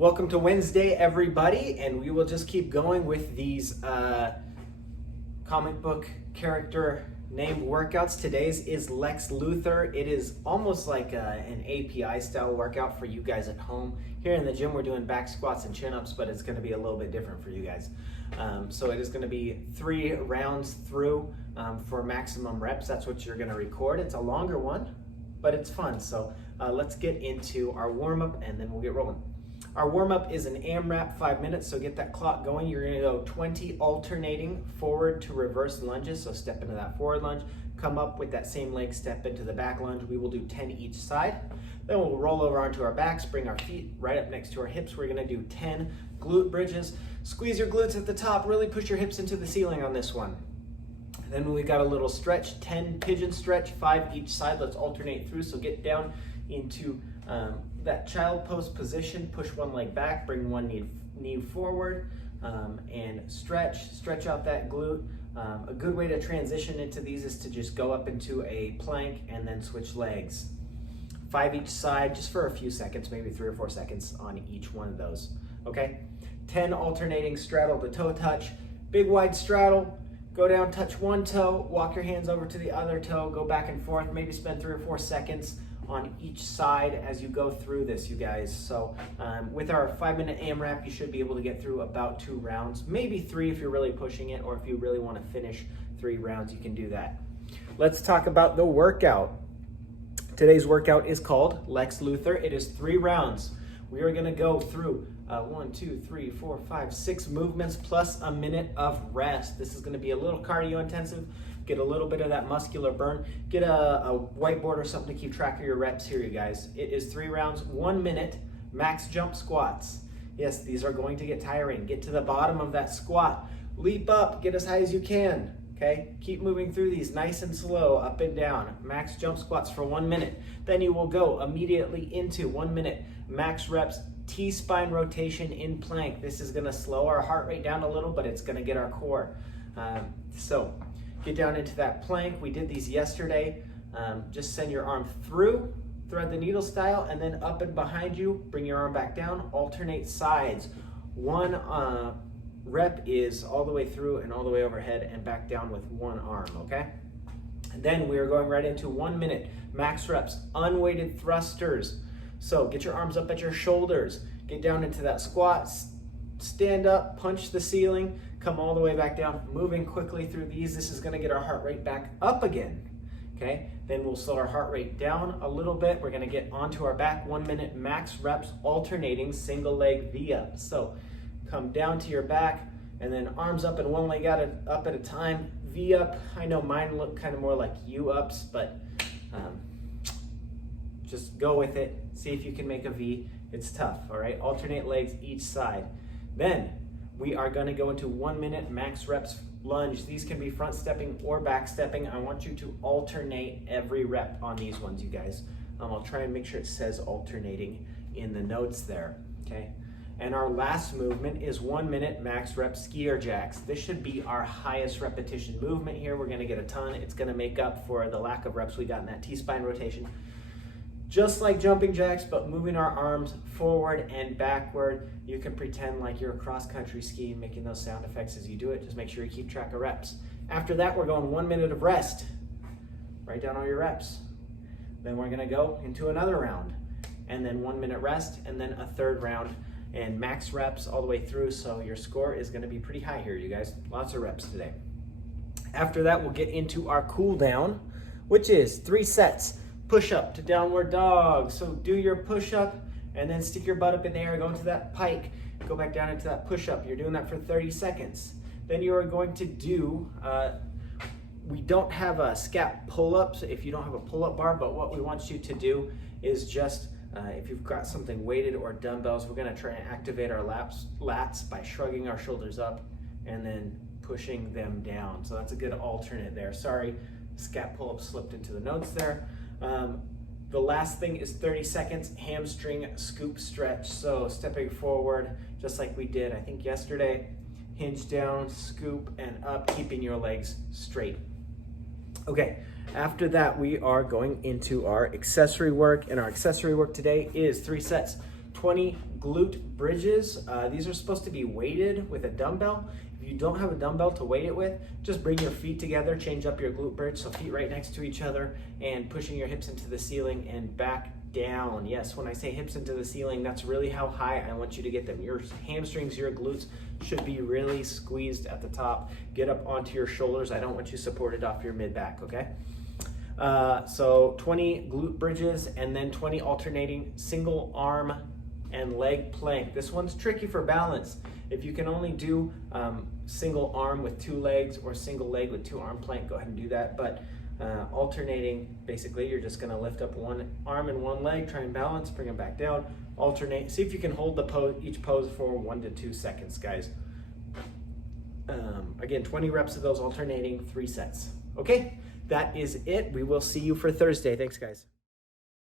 Welcome to Wednesday, everybody, and we will just keep going with these comic book character named workouts. Today's is Lex Luthor. It is almost like an API style workout for you guys at home. Here in the gym, we're doing back squats and chin-ups, but it's going to be a little bit different for you guys. So it is going to be 3 rounds through for maximum reps. That's what you're going to record. It's a longer one, but it's fun. So let's get into our warm-up and then we'll get rolling. Our warm-up is an AMRAP 5 minutes, so get that clock going. You're going to go 20 alternating forward to reverse lunges, so step into that forward lunge, come up with that same leg, step into the back lunge. We will do 10 each side. Then we'll roll over onto our backs, bring our feet right up next to our hips. We're going to do 10 glute bridges. Squeeze your glutes at the top, really push your hips into the ceiling on this one. Then we got a little stretch, 10 pigeon stretch, 5 each side. Let's alternate through, so get down into that child pose position, push one leg back, bring one knee forward, and stretch out that glute. A good way to transition into these is to just go up into a plank and then switch legs. 5 each side, just for a few seconds, maybe 3 or 4 seconds on each one of those, okay? 10 alternating straddle to toe touch, big wide straddle, go down, touch one toe, walk your hands over to the other toe, go back and forth, maybe spend 3 or 4 seconds on each side as you go through this, you guys. So with our 5-minute AMRAP, you should be able to get through about 2 rounds, maybe 3 if you're really pushing it, or if you really want to finish 3 rounds, you can do that. Let's talk about the workout. Today's workout is called Lex Luthor. It is 3 rounds. We are going to go through 1, 2, 3, 4, 5, 6 movements plus a minute of rest. This is going to be a little cardio intensive. Get a little bit of that muscular burn. Get a whiteboard or something to keep track of your reps here, you guys. It is 3 rounds, 1 minute, max jump squats. Yes, these are going to get tiring. Get to the bottom of that squat. Leap up, get as high as you can, okay? Keep moving through these nice and slow, up and down. Max jump squats for 1 minute. Then you will go immediately into 1 minute, max reps, T-spine rotation in plank. This is gonna slow our heart rate down a little, but it's gonna get our core. So get down into that plank. We did these yesterday. Just send your arm through, thread the needle style, and then up and behind you, bring your arm back down, alternate sides. One rep is all the way through and all the way overhead and back down with one arm, okay? And then we are going right into 1 minute, max reps, unweighted thrusters. So get your arms up at your shoulders, get down into that squat, stand up, punch the ceiling, come all the way back down, moving quickly through these. This is gonna get our heart rate back up again, okay? Then we'll slow our heart rate down a little bit. We're gonna get onto our back, 1 minute, max reps, alternating single leg V-up. So come down to your back and then arms up and one leg up at a time, V-up. I know mine look kind of more like U-ups, but just go with it. See if you can make a V. It's tough, all right? Alternate legs each side. Then we are gonna go into 1 minute max reps lunge. These can be front stepping or back stepping. I want you to alternate every rep on these ones, you guys. I'll try and make sure it says alternating in the notes there, okay? And our last movement is 1 minute max rep skier jacks. This should be our highest repetition movement here. We're gonna get a ton. It's gonna make up for the lack of reps we got in that T-spine rotation. Just like jumping jacks, but moving our arms forward and backward. You can pretend like you're a cross-country skiing, making those sound effects as you do it. Just make sure you keep track of reps. After that, we're going 1 minute of rest. Write down all your reps. Then we're gonna go into another round, and then 1 minute rest, and then a third round, and max reps all the way through, so your score is gonna be pretty high here, you guys. Lots of reps today. After that, we'll get into our cool down, which is 3 sets. Push up to downward dog. So do your push up and then stick your butt up in the air, go into that pike, go back down into that push up. You're doing that for 30 seconds. Then you are going to do, we don't have a Scap Pull-up so if you don't have a pull-up bar, but what we want you to do is just, if you've got something weighted or dumbbells, we're gonna try and activate our lats by shrugging our shoulders up and then pushing them down. So that's a good alternate there. Sorry, Scap Pull-up slipped into the notes there. The last thing is 30 seconds hamstring scoop stretch. So stepping forward, just like we did, I think yesterday, hinge down, scoop, and up, keeping your legs straight. Okay, after that, we are going into our accessory work, and our accessory work today is 3 sets, 20 glute bridges. These are supposed to be weighted with a dumbbell. If you don't have a dumbbell to weight it with, just bring your feet together, change up your glute bridge, so feet right next to each other, and pushing your hips into the ceiling and back down. Yes, when I say hips into the ceiling, that's really how high I want you to get them. Your hamstrings, your glutes should be really squeezed at the top. Get up onto your shoulders. I don't want you supported off your mid-back, okay? So 20 glute bridges and then 20 alternating single arm and leg plank. This one's tricky for balance. If you can only do single arm with 2 legs or single leg with 2 arm plank, go ahead and do that. But alternating, basically, you're just gonna lift up one arm and one leg, try and balance, bring them back down, alternate. See if you can hold the pose, each pose for 1 to 2 seconds, guys. Again, 20 reps of those alternating, 3 sets. Okay, that is it. We will see you for Thursday. Thanks, guys.